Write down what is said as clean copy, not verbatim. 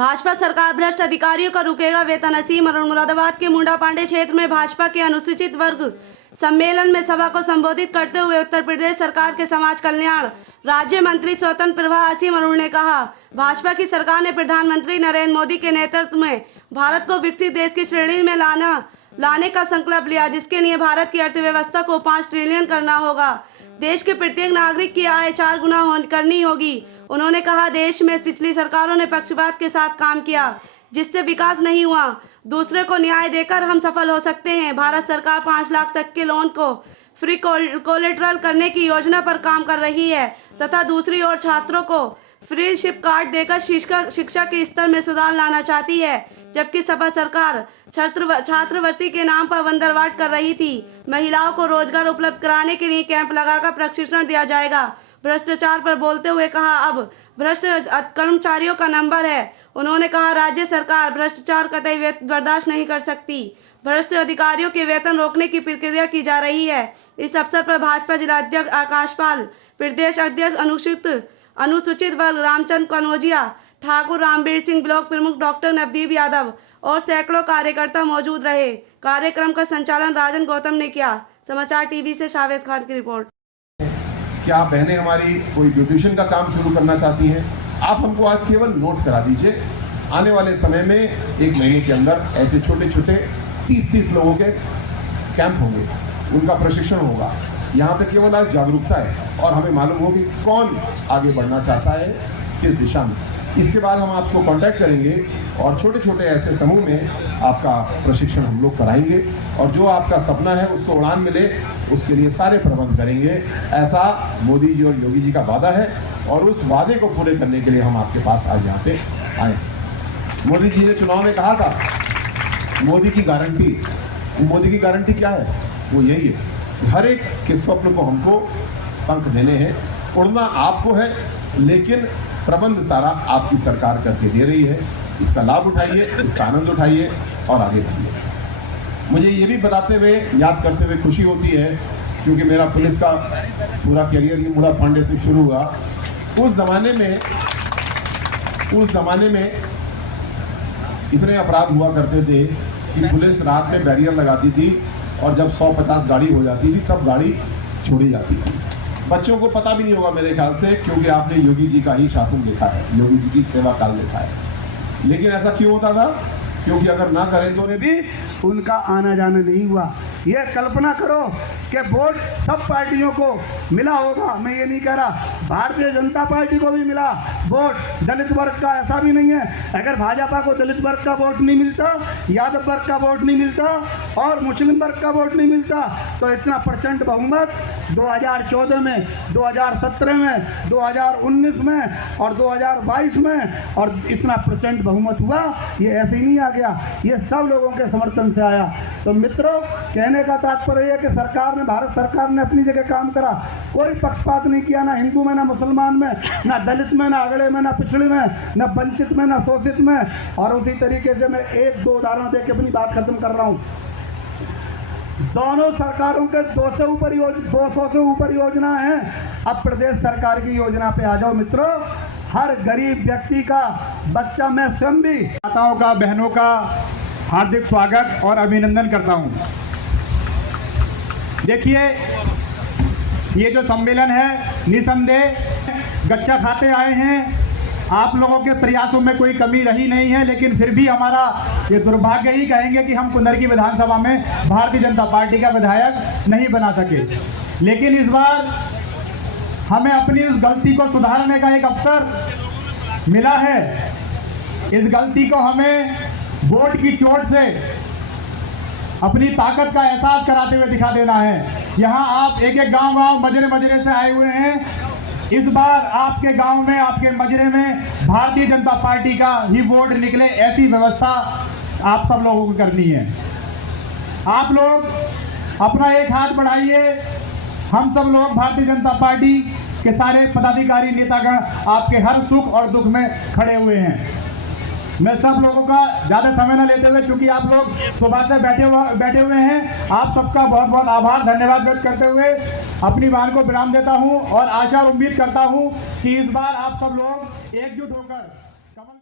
भाजपा सरकार भ्रष्ट अधिकारियों का रुकेगा वेतन। असीम और मुरादाबाद के मुंडा पांडे क्षेत्र में भाजपा के अनुसूचित वर्ग सम्मेलन में सभा को संबोधित करते हुए उत्तर प्रदेश सरकार के समाज कल्याण राज्य मंत्री स्वतंत्र प्रभार असीम अरुण ने कहा, भाजपा की सरकार ने प्रधानमंत्री नरेंद्र मोदी के नेतृत्व में भारत को विकसित देश की श्रेणी में लाने का संकल्प लिया, जिसके लिए भारत की अर्थव्यवस्था को 5 ट्रिलियन करना होगा। देश के प्रत्येक नागरिक की आय 4 गुना करनी होगी। उन्होंने कहा, देश में पिछली सरकारों ने पक्षपात के साथ काम किया, जिससे विकास नहीं हुआ। दूसरे को न्याय देकर हम सफल हो सकते हैं। भारत सरकार 5 लाख तक के लोन को फ्री कोलेटरल करने की योजना पर काम कर रही है तथा दूसरी ओर छात्रों को फ्री शिप कार्ड देकर शिक्षा के स्तर में सुधार लाना चाहती है, जबकि सपा सरकार छात्रवृत्ति के नाम पर वंदरवाट कर रही थी। महिलाओं को रोजगार उपलब्ध कराने के लिए कैंप लगाकर प्रशिक्षण दिया जाएगा। भ्रष्टाचार पर बोलते हुए कहा, अब भ्रष्ट कर्मचारियों का नंबर है। उन्होंने कहा, राज्य सरकार भ्रष्टाचार कतई बर्दाश्त नहीं कर सकती। भ्रष्ट अधिकारियों के वेतन रोकने की प्रक्रिया की जा रही है। इस अवसर पर भाजपा जिलाध्यक्ष आकाश पाल, प्रदेश अध्यक्ष अनुसूचित वर्ग रामचंद्र कनौजिया, ठाकुर रामवीर सिंह, ब्लॉक प्रमुख डॉक्टर नवदीप यादव और सैकड़ों कार्यकर्ता मौजूद रहे। कार्यक्रम का संचालन राजन गौतम ने किया। समाचार टीवी से शावेद खान की रिपोर्ट। क्या बहनें हमारी कोई ब्यूटिशियन का काम शुरू करना चाहती हैं? आप हमको आज केवल नोट करा दीजिए। आने वाले समय में 1 महीने के अंदर ऐसे छोटे छोटे 30-30 लोगों के कैंप होंगे, उनका प्रशिक्षण होगा। यहाँ पे केवल आज जागरूकता है और हमें मालूम होगी कौन आगे बढ़ना चाहता है, किस दिशा में। इसके बाद हम आपको कांटेक्ट करेंगे और छोटे छोटे ऐसे समूह में आपका प्रशिक्षण हम लोग कराएंगे और जो आपका सपना है उसको उड़ान मिले, उसके लिए सारे प्रबंध करेंगे। ऐसा मोदी जी और योगी जी का वादा है और उस वादे को पूरे करने के लिए हम आपके पास आज यहाँ पे आए। मोदी जी ने चुनाव में कहा था, मोदी की गारंटी क्या है? वो यही है, हर एक के स्वप्न को हमको पंख देने हैं। उड़ना आपको है, लेकिन प्रबंध सारा आपकी सरकार करके दे रही है। इसका लाभ उठाइए, इसका आनंद उठाइए और आगे बढ़िए। मुझे ये भी बताते हुए, याद करते हुए खुशी होती है, क्योंकि मेरा पुलिस का पूरा करियर ही मुंडा पांडे से शुरू हुआ। उस जमाने में इतने अपराध हुआ करते थे कि पुलिस रात में बैरियर लगाती थी और जब 150 गाड़ी हो जाती थी तब गाड़ी छोड़ी जाती थी। बच्चों को पता भी नहीं होगा मेरे ख्याल से, क्योंकि आपने योगी जी का ही शासन देखा है, योगी जी की सेवा काल देखा है। लेकिन ऐसा क्यों होता था? क्योंकि अगर ना करें तो भी उनका आना जाना नहीं हुआ। ये कल्पना करो कि वोट सब पार्टियों को मिला होगा। मैं ये नहीं कह रहा, भारतीय जनता पार्टी को भी मिला वोट, दलित वर्ग का ऐसा भी नहीं है। अगर भाजपा को दलित वर्ग का वोट नहीं मिलता, यादव वर्ग का वोट नहीं मिलता और मुस्लिम वर्ग का वोट नहीं मिलता, तो इतना % बहुमत 2014 में, 2017 में, 2019 में और 2022 में और इतना % बहुमत हुआ, ये ऐसे ही नहीं आ गया। ये सब लोगों के समर्थन से आया। तो मित्रों, कहने का तात्पर्य है कि सरकार ने, भारत सरकार ने अपनी जगह काम करा, कोई पक्षपात नहीं किया, ना हिंदू में, ना मुसलमान में, ना दलित में, ना अगड़े में, ना पिछड़े में, ना वंचित में, ना शोषित में। और उसी तरीके से मैं 1-2 उदाहरण देकर अपनी बात खत्म कर रहा हूँ। दोनों सरकारों के 200 से ऊपर योजना है। अब प्रदेश सरकार की योजना पे आ जाओ मित्रों। हर गरीब व्यक्ति का बच्चा, मैं स्वयं भी माताओं का, बहनों का हार्दिक स्वागत और अभिनंदन करता हूं। देखिए, ये जो सम्मेलन है, निसंदेह गच्चा खाते आए हैं। आप लोगों के प्रयासों में कोई कमी रही नहीं है, लेकिन फिर भी हमारा ये दुर्भाग्य ही कहेंगे कि हम कुंदरकी विधानसभा में भारतीय जनता पार्टी का विधायक नहीं बना सके। लेकिन इस बार हमें अपनी उस गलती को सुधारने का एक अवसर मिला है। इस गलती को हमें वोट की चोट से अपनी ताकत का एहसास कराते हुए दिखा देना है। यहाँ आप एक गांव मजरे से आए हुए हैं। इस बार आपके गांव में, आपके मजरे में भारतीय जनता पार्टी का ही वोट निकले, ऐसी व्यवस्था आप सब लोगों को करनी है। आप लोग अपना एक हाथ बढ़ाइए। हम सब लोग भारतीय जनता पार्टी के सारे पदाधिकारी, नेतागण आपके हर सुख और दुख में खड़े हुए हैं। मैं सब लोगों का ज़्यादा समय न लेते हुए, क्योंकि आप लोग सुबह से बैठे हुए हैं, आप सबका बहुत बहुत आभार, धन्यवाद व्यक्त करते हुए अपनी वाणी को विराम देता हूं और आशा और उम्मीद करता हूं कि इस बार आप सब लोग एकजुट होकर कमल